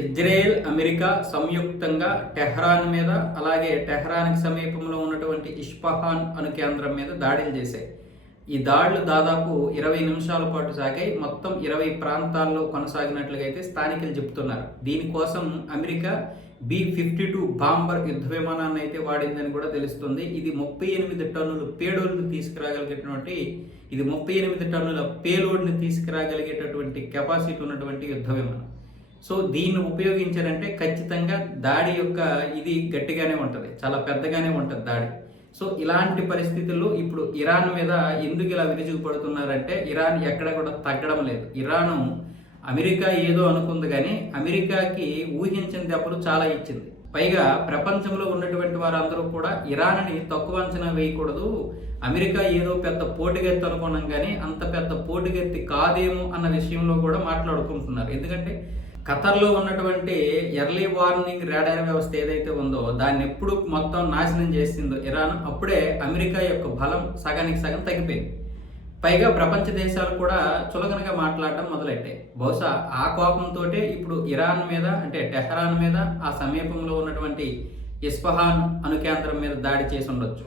Israel, America సంయుక్తంగా Tehran మీద, అలాగే టెహ్రాన్‌కి సమీపంలో ఉన్నటువంటి ఇస్ఫహాన్ అణు కేంద్రం మీద దాడులు చేశాయి. ఈ దాడులు దాదాపు 20 నిమిషాల పాటు సాగాయి. మొత్తం 20 ప్రాంతాల్లో కొనసాగినట్లుగా అయితే స్థానికులు చెబుతున్నారు. దీనికోసం అమెరికా B-52 బాంబర్ యుద్ధ విమానాన్ని అయితే వాడిందని కూడా తెలుస్తుంది. ఇది 38 టన్నుల పేలోడ్‌ని తీసుకురాగలిగేటటువంటి 38 టన్నుల పేలోడ్‌ని తీసుకురాగలిగేటటువంటి కెపాసిటీ ఉన్నటువంటి యుద్ధ విమానం. సో దీన్ని ఉపయోగించారంటే ఖచ్చితంగా దాడి యొక్క ఇది గట్టిగానే ఉంటుంది, చాలా పెద్దగానే ఉంటుంది దాడి. సో ఇలాంటి పరిస్థితుల్లో ఇప్పుడు ఇరాన్ మీద ఎందుకు ఇలా విరుచుకుపడుతున్నారంటే, ఇరాన్ ఎక్కడ కూడా తగ్గడం లేదు. ఇరాను అమెరికా ఏదో అనుకుంది కానీ అమెరికాకి ఊహించిన దెబ్బలు చాలా ఇచ్చింది. పైగా ప్రపంచంలో ఉన్నటువంటి వారందరూ కూడా ఇరాన్ని తక్కువ అంచనా వేయకూడదు, అమెరికా ఏదో పెద్ద పోటుగెత్తి అనుకున్నాం కానీ అంత పెద్ద పోటుగెత్తి కాదేమో అన్న విషయంలో కూడా మాట్లాడుకుంటున్నారు. ఎందుకంటే ఖతర్లో ఉన్నటువంటి ఎర్లీ వార్నింగ్ రాడార్ వ్యవస్థ ఏదైతే ఉందో దాన్ని ఎప్పుడు మొత్తం నాశనం చేసిందో ఇరాన్, అప్పుడే అమెరికా యొక్క బలం సగానికి సగం తగ్గిపోయింది. పైగా ప్రపంచ దేశాలు కూడా చులకనగా మాట్లాడడం మొదలెట్టాయి. బహుశా ఆ కోపంతో ఇప్పుడు ఇరాన్ మీద, అంటే టెహ్రాన్ మీద, ఆ సమీపంలో ఉన్నటువంటి ఇస్ఫహాన్ అణు కేంద్రం మీద దాడి చేసి ఉండొచ్చు.